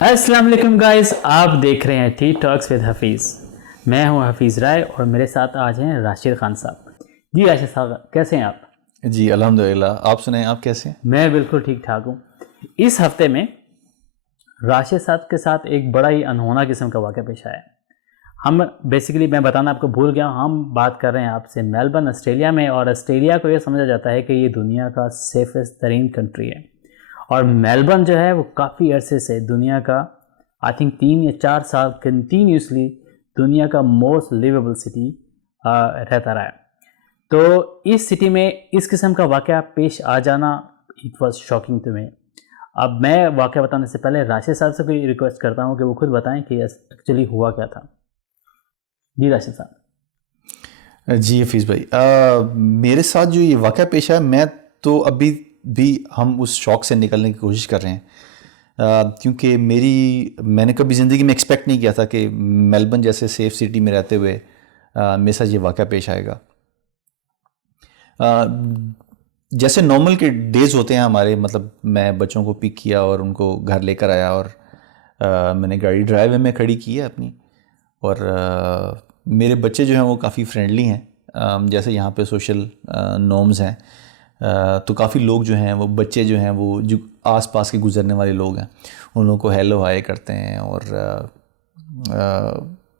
السلام علیکم گائز، آپ دیکھ رہے ہیں ٹی ٹاکس ود حفیظ. میں ہوں حفیظ رائے اور میرے ساتھ آج ہیں راشد خان صاحب. جی راشد صاحب کیسے ہیں آپ؟ جی الحمدللہ، آپ سنائیں آپ کیسے ہیں؟ میں بالکل ٹھیک ٹھاک ہوں. اس ہفتے میں راشد صاحب کے ساتھ ایک بڑا ہی انہونا قسم کا واقعہ پیش آیا. ہم بیسیکلی میں بتانا آپ کو بھول گیا ہوں، ہم بات کر رہے ہیں آپ سے میلبرن آسٹریلیا میں، اور آسٹریلیا کو یہ سمجھا جاتا ہے کہ یہ دنیا کا سیفسٹ ترین کنٹری ہے. اور میلبرن جو ہے وہ کافی عرصے سے دنیا کا آئی تھنک 3 یا 4 سال کنٹینیوسلی دنیا کا موسٹ لیویبل سٹی رہتا رہا ہے. تو اس سٹی میں اس قسم کا واقعہ پیش آ جانا it was shocking to me. اب میں واقعہ بتانے سے پہلے راشد صاحب سے بھی ریکویسٹ کرتا ہوں کہ وہ خود بتائیں کہ ایکچولی ہوا کیا تھا. جی راشد صاحب. جی حفیظ بھائی، میرے ساتھ جو یہ واقعہ پیش آیا، میں تو ابھی بھی ہم اس شوق سے نکلنے کی کوشش کر رہے ہیں، کیونکہ میں نے کبھی زندگی میں ایکسپیکٹ نہیں کیا تھا کہ میلبرن جیسے سیف سٹی میں رہتے ہوئے میرے ساتھ یہ واقعہ پیش آئے گا. جیسے نارمل کے ڈیز ہوتے ہیں ہمارے، مطلب میں بچوں کو پک کیا اور ان کو گھر لے کر آیا، اور میں نے گاڑی ڈرائیو وے میں کھڑی کی ہے اپنی، اور میرے بچے جو ہیں وہ کافی فرینڈلی ہیں. جیسے یہاں پہ سوشل نارمز ہیں، تو کافی لوگ جو ہیں وہ بچے جو ہیں وہ جو آس پاس کے گزرنے والے لوگ ہیں ان لوگوں کو ہیلو ہائے کرتے ہیں اور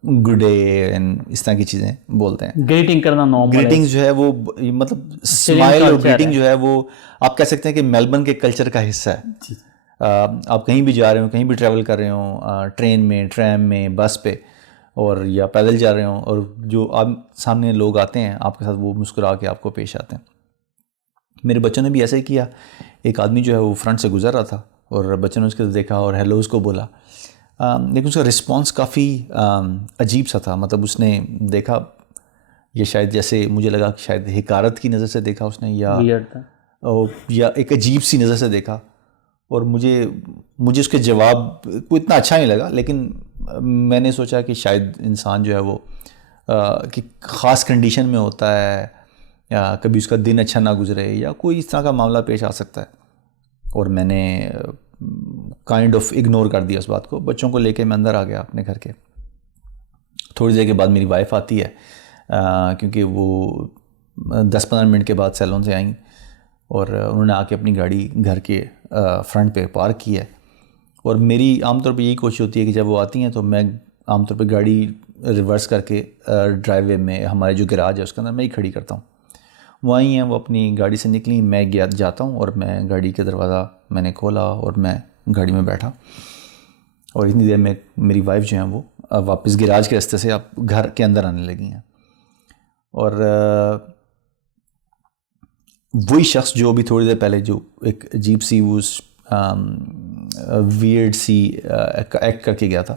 گڈ ڈے اینڈ اس طرح کی چیزیں بولتے ہیں. گریٹنگ کرنا نارمل ہے. گریٹنگ جو ہے وہ مطلب اسمائل اور گریٹنگ جو ہے وہ آپ کہہ سکتے ہیں کہ میلبرن کے کلچر کا حصہ ہے. آپ کہیں بھی جا رہے ہوں، کہیں بھی ٹریول کر رہے ہوں، ٹرین میں، ٹرام میں، بس پہ، اور یا پیدل جا رہے ہوں، اور جو آپ سامنے لوگ آتے ہیں آپ کے ساتھ وہ مسکرا کے آپ کو پیش آتے ہیں. میرے بچوں نے بھی ایسے ہی کیا. ایک آدمی جو ہے وہ فرنٹ سے گزر رہا تھا اور بچوں نے اس کے دیکھا اور ہیلو اس کو بولا، لیکن اس کا رسپانس کافی عجیب سا تھا. مطلب اس نے دیکھا، یہ شاید جیسے مجھے لگا کہ شاید حقارت کی نظر سے دیکھا اس نے، یا ایک عجیب سی نظر سے دیکھا، اور مجھے اس کے جواب کو اتنا اچھا نہیں لگا. لیکن میں نے سوچا کہ شاید انسان جو ہے وہ کہ خاص کنڈیشن میں ہوتا ہے، یا کبھی اس کا دن اچھا نہ گزرے، یا کوئی اس طرح کا معاملہ پیش آ سکتا ہے، اور میں نے کائنڈ آف اگنور کر دیا اس بات کو. بچوں کو لے کے میں اندر آ گیا اپنے گھر کے. تھوڑی دیر کے بعد میری وائف آتی ہے، کیونکہ وہ 10-15 منٹ کے بعد سیلون سے آئیں، اور انہوں نے آ کے اپنی گاڑی گھر کے فرنٹ پہ پارک کی ہے. اور میری عام طور پہ یہی کوشش ہوتی ہے کہ جب وہ آتی ہیں تو میں عام طور پہ گاڑی ریورس کر کے ڈرائیو وے میں ہمارے جو گراج ہے اس کے اندر میں ہی کھڑی کرتا ہوں. وہ آئی ہیں، وہ اپنی گاڑی سے نکلیں، میں جاتا ہوں، اور میں گاڑی کا دروازہ میں نے کھولا اور میں گاڑی میں بیٹھا، اور اتنی دیر میں میری وائف جو ہیں وہ واپس گراج کے راستے سے اب گھر کے اندر آنے لگی ہیں. اور وہی شخص جو بھی تھوڑی دیر پہلے جو ایک عجیب سی ویئرڈ سی ایکٹ کر کے گیا تھا،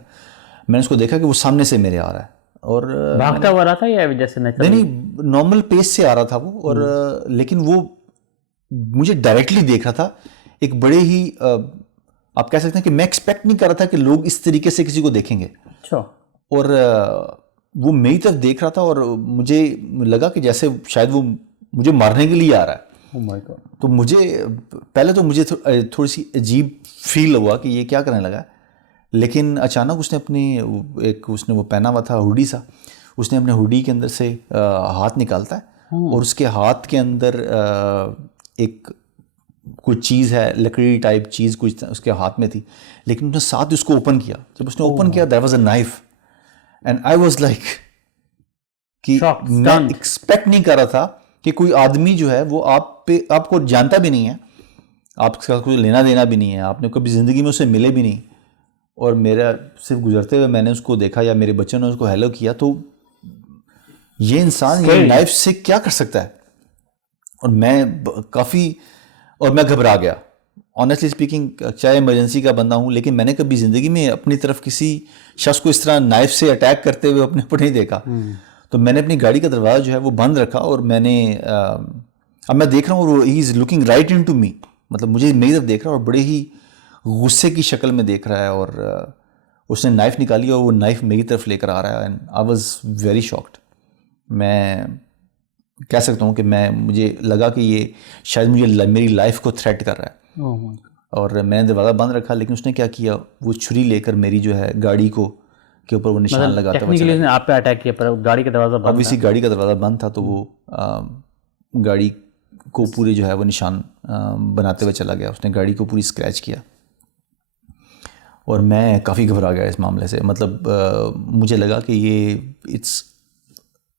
میں نے اس کو دیکھا کہ وہ سامنے سے میرے آ رہا ہے، اور بھاگتا ہوا رہا تھا یا جیسے نہیں نارمل پیس سے آ رہا تھا وہ، اور لیکن وہ مجھے ڈائریکٹلی دیکھ رہا تھا. ایک بڑے ہی آپ کہہ سکتے ہیں کہ میں ایکسپیکٹ نہیں کر رہا تھا کہ لوگ اس طریقے سے کسی کو دیکھیں گے. اچھا. اور وہ میری طرف دیکھ رہا تھا، اور مجھے لگا کہ جیسے شاید وہ مجھے مارنے کے لیے آ رہا ہے. تو مجھے پہلے تو مجھے تھوڑی سی عجیب فیل ہوا کہ یہ کیا کرنے لگا. لیکن اچانک اس نے اس نے وہ پہنا ہوا تھا ہوڈی سا، اس نے اپنے ہوڈی کے اندر سے ہاتھ نکالتا ہے، اور اس کے ہاتھ کے اندر ایک کوئی چیز ہے، لکڑی ٹائپ چیز کچھ اس کے ہاتھ میں تھی، لیکن اس نے ساتھ اس کو اوپن کیا. جب اس نے اوپن کیا there was a knife and I was like کہ میں ایکسپیکٹ نہیں کر رہا تھا کہ کوئی آدمی جو ہے وہ آپ کو جانتا بھی نہیں ہے، آپ کا کوئی لینا دینا بھی نہیں ہے، آپ نے کبھی زندگی میں اسے ملے بھی نہیں، اور میرا صرف گزرتے ہوئے میں نے اس کو دیکھا یا میرے بچوں نے اس کو ہیلو کیا، تو یہ انسان یہ نائف سے کیا کر سکتا ہے. اور میں گھبرا گیا آنیسٹلی اسپیکنگ. چاہے ایمرجنسی کا بندہ ہوں، لیکن میں نے کبھی زندگی میں اپنی طرف کسی شخص کو اس طرح نائف سے اٹیک کرتے ہوئے اپنے اوپر نہیں دیکھا. تو میں نے اپنی گاڑی کا دروازہ جو ہے وہ بند رکھا، اور میں نے اب میں دیکھ رہا ہوں اور he is looking right into me, مطلب مجھے میری طرف دیکھ رہا ہے اور بڑے ہی غصے کی شکل میں دیکھ رہا ہے، اور اس نے نائف نکالی اور وہ نائف میری طرف لے کر آ رہا ہے. And I was very shocked. میں کہہ سکتا ہوں کہ مجھے لگا کہ یہ شاید میری لائف کو تھریٹ کر رہا ہے. اور میں نے دروازہ بند رکھا، لیکن اس نے کیا کیا، وہ چھری لے کر میری جو ہے گاڑی کو کے اوپر وہ نشان لگاتا ہوا چلا گیا. آپ پہ اٹیک کیا پر گاڑی کا دروازہ بند تھا. obviously گاڑی کا دروازہ بند تھا تو وہ گاڑی کو پورے جو ہے وہ نشان بناتے ہوئے چلا گیا. اس نے گاڑی کو پوری اسکریچ کیا اور میں کافی گھبرا گیا اس معاملے سے. مطلب مجھے لگا کہ یہ it's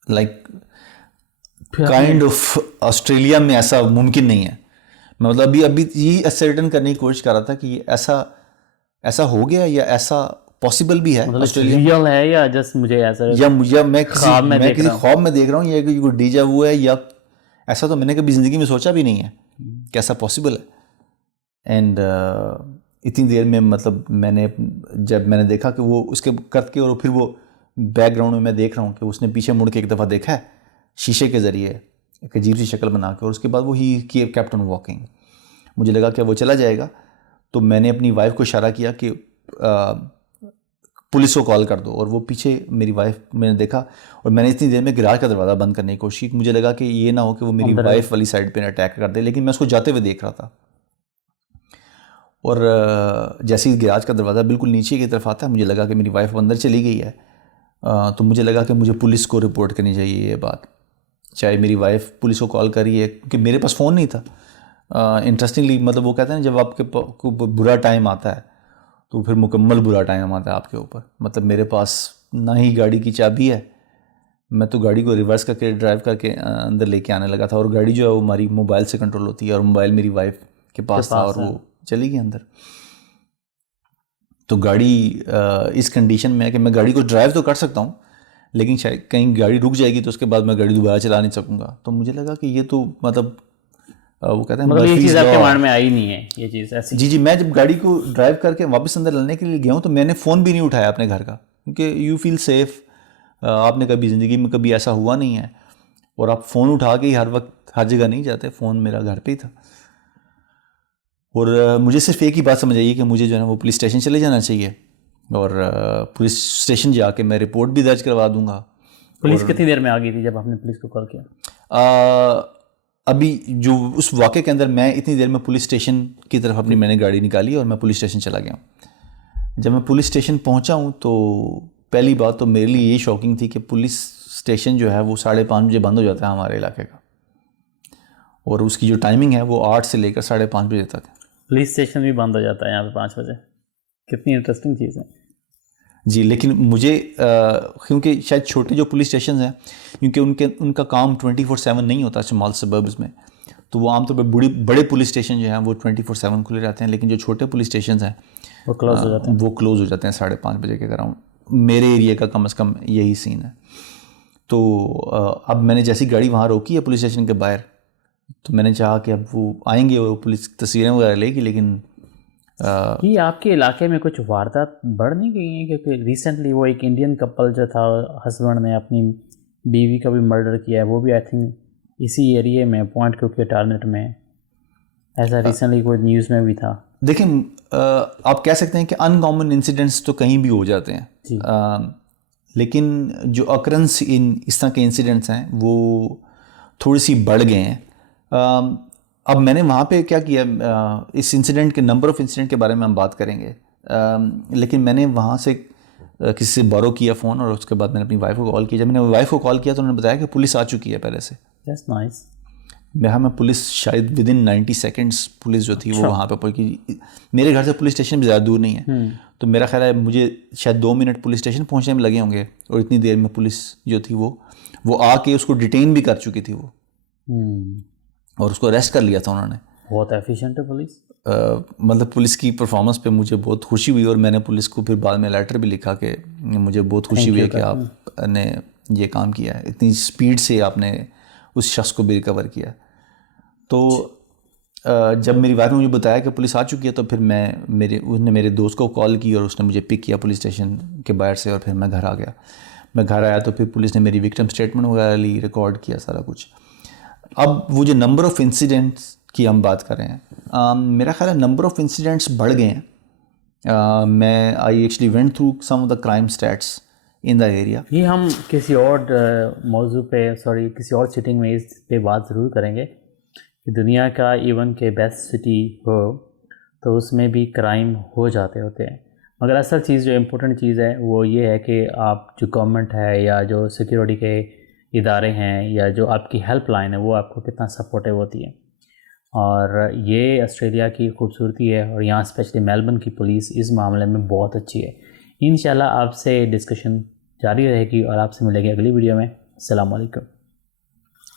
like kind of Australia میں ایسا ممکن نہیں ہے. میں مطلب ابھی یہ اسرٹن کرنے کی کوشش کر رہا تھا کہ ایسا ہو گیا یا ایسا پاسبل بھی ہے آسٹریلیا میں، ریئل ہے یا جسٹ مجھے ایسا یا میں کسی خواب میں دیکھ رہا ہوں یا کوئی ڈیجا ہوا ہے، یا ایسا تو میں نے کبھی زندگی میں سوچا بھی نہیں ہے کہ ایسا پاسبل ہے. اینڈ اتنی دیر میں مطلب جب میں نے دیکھا کہ وہ اس کے کر کے، اور پھر وہ بیک گراؤنڈ میں دیکھ رہا ہوں کہ اس نے پیچھے مڑ کے ایک دفعہ دیکھا ہے شیشے کے ذریعے ایک عجیب سی شکل بنا کے، اور اس کے بعد وہ ہی کیپٹ آن واکنگ. مجھے لگا کہ وہ چلا جائے گا، تو میں نے اپنی وائف کو اشارہ کیا کہ پولیس کو کال کر دو. اور وہ پیچھے میری وائف میں نے دیکھا، اور میں نے اتنی دیر میں گراج کا دروازہ بند کرنے کی کوشش کی. مجھے لگا کہ یہ نہ ہو کہ وہ میری وائف والی سائڈ پہ اٹیک کر دے، لیکن میں اس کو جاتے ہوئے دیکھ رہا تھا. اور جیسے ہی گراج کا دروازہ بالکل نیچے کی طرف آتا ہے، مجھے لگا کہ میری وائف اندر چلی گئی ہے. تو مجھے لگا کہ مجھے پولیس کو رپورٹ کرنی چاہیے یہ بات، چاہے میری وائف پولیس کو کال کری ہے، کیونکہ میرے پاس فون نہیں تھا. انٹرسٹنگلی مطلب وہ کہتے ہیں جب آپ کے برا ٹائم آتا ہے تو پھر مکمل برا ٹائم آتا ہے آپ کے اوپر. مطلب میرے پاس نہ ہی گاڑی کی چابی ہے، میں تو گاڑی کو ریورس کر کے ڈرائیو کر کے اندر لے کے آنے لگا تھا. اور گاڑی جو ہے وہ ہماری موبائل سے کنٹرول ہوتی ہے، اور موبائل میری وائف کے پاس تھا اور وہ چلی گئی اندر. تو گاڑی اس کنڈیشن میں ہے کہ میں گاڑی کو ڈرائیو تو کر سکتا ہوں، لیکن شاید کہیں گاڑی رک جائے گی تو اس کے بعد میں گاڑی دوبارہ چلا نہیں سکوں گا. تو مجھے لگا کہ یہ تو مطلب وہ کہتے ہیں یہ چیز آپ کے مائنڈ میں آئی نہیں ہے یہ چیز ایسی. جی میں جب گاڑی کو ڈرائیو کر کے واپس اندر لانے کے لیے گیا ہوں تو میں نے فون بھی نہیں اٹھایا اپنے گھر کا، کیونکہ یو فیل سیف. آپ نے کبھی زندگی میں کبھی ایسا ہوا نہیں ہے، اور آپ فون اٹھا کے ہی ہر وقت ہر جگہ نہیں جاتے. فون میرا گھر پہ ہی تھا. اور مجھے صرف ایک ہی بات سمجھ آئی کہ مجھے جو ہے نا وہ پولیس اسٹیشن چلے جانا چاہیے، اور پولیس اسٹیشن جا کے میں رپورٹ بھی درج کروا دوں گا. پولیس کتنی دیر میں آ گئی تھی جب آپ نے پولیس کو کال کیا؟ ابھی جو اس واقعے کے اندر میں اتنی دیر میں پولیس اسٹیشن کی طرف اپنی میں نے گاڑی نکالی اور میں پولیس اسٹیشن چلا گیا ہوں. جب میں پولیس اسٹیشن پہنچا ہوں تو پہلی بات تو میرے لیے یہ شاکنگ تھی کہ پولیس اسٹیشن جو ہے وہ 5:30 بجے بند ہو جاتا ہے ہمارے علاقے کا، اور اس کی جو ٹائمنگ ہے وہ 8 سے لے کر 5:30 بجے تک. پولیس اسٹیشن بھی بند ہو جاتا ہے یہاں پہ 5 بجے. کتنی انٹرسٹنگ چیز ہے. جی لیکن مجھے کیونکہ شاید چھوٹے جو پولیس اسٹیشنز ہیں، کیونکہ ان کا کام 24/7 نہیں ہوتا اسمال سبربز میں، تو وہ عام طور پہ بڑے پولیس اسٹیشن جو ہیں وہ 24/7 کھلے رہتے ہیں. لیکن جو چھوٹے پولیس اسٹیشنز ہیں وہ کلوز ہو جاتے ہیں 5:30 بجے کے اراؤنڈ. میرے ایریا کا کم از کم یہی سین ہے. تو اب میں نے جیسی گاڑی وہاں روکی ہے پولیس اسٹیشن کے باہر، تو میں نے چاہا کہ اب وہ آئیں گے اور پولیس تصویریں وغیرہ لے گی. لیکن یہ آپ کے علاقے میں کچھ واردات بڑھ نہیں گئی ہیں؟ کیونکہ ریسنٹلی وہ ایک انڈین کپل جو تھا، ہسبینڈ نے اپنی بیوی کا بھی مرڈر کیا ہے، وہ بھی آئی تھنک اسی ایریے میں پوائنٹ کے ٹارنٹ میں، ایسا ریسنٹلی کوئی نیوز میں بھی تھا. دیکھیں آپ کہہ سکتے ہیں کہ ان کامن انسیڈنٹس تو کہیں بھی ہو جاتے ہیں، لیکن جو اکرنس اس طرح کے انسیڈنٹس ہیں وہ تھوڑی سی بڑھ گئے ہیں. اب میں نے وہاں پہ کیا کیا، اس انسیڈنٹ کے نمبر آف انسیڈنٹ کے بارے میں ہم بات کریں گے، لیکن میں نے وہاں سے کسی سے بورو کیا فون، اور اس کے بعد میں نے اپنی وائف کو کال کیا. جب میں نے وائف کو کال کیا تو انہوں نے بتایا کہ پولیس آ چکی ہے پہلے سے. That's nice. میں پولیس شاید ودن 90 سیکنڈس پولیس جو تھی وہ وہاں پہ پہنچی. میرے گھر سے پولیس اسٹیشن بھی زیادہ دور نہیں ہے، تو میرا خیال ہے مجھے شاید 2 منٹ پولیس اسٹیشن پہنچنے میں لگے ہوں گے، اور اتنی دیر میں پولیس جو تھی وہ آ کے اس کو ڈیٹین بھی کر چکی تھی وہ، اور اس کو اریسٹ کر لیا تھا انہوں نے. بہت ایفیشینٹ ہے پولیس. مطلب پولیس کی پرفارمنس پہ مجھے بہت خوشی ہوئی، اور میں نے پولیس کو پھر بعد میں لیٹر بھی لکھا کہ مجھے بہت خوشی ہوئی کہ آپ نے یہ کام کیا ہے، اتنی اسپیڈ سے آپ نے اس شخص کو بھی ریکور کیا. تو جب میری وائف نے مجھے بتایا کہ پولیس آ چکی ہے تو پھر اس نے میرے دوست کو کال کی اور اس نے مجھے پک کیا پولیس اسٹیشن کے باہر سے، اور پھر میں گھر آ گیا. میں گھر آیا تو پھر پولیس نے میری وکٹم اسٹیٹمنٹ وغیرہ لی، ریکارڈ کیا سارا کچھ. اب وہ جو نمبر آف انسیڈنٹس کی ہم بات کر رہے ہیں، میرا خیال ہے نمبر آف انسیڈنٹس بڑھ گئے ہیں. میں I actually went through some of the crime stats in the area. یہ ہم کسی اور موضوع پہ کسی اور سٹنگ میں اس پہ بات ضرور کریں گے کہ دنیا کا ایون کہ بیسٹ سٹی ہو تو اس میں بھی کرائم ہو جاتے ہوتے ہیں. مگر اصل چیز جو امپورٹنٹ چیز ہے وہ یہ ہے کہ آپ جو گورنمنٹ ہے یا جو سیکیورٹی کے ادارے ہیں یا جو آپ کی ہیلپ لائن ہے وہ آپ کو کتنا سپورٹیو ہوتی ہے. اور یہ آسٹریلیا کی خوبصورتی ہے اور یہاں اسپیشلی میلبرن کی پولیس اس معاملے میں بہت اچھی ہے. انشاءاللہ آپ سے ڈسکشن جاری رہے گی اور آپ سے ملے گی اگلی ویڈیو میں. السلام علیکم.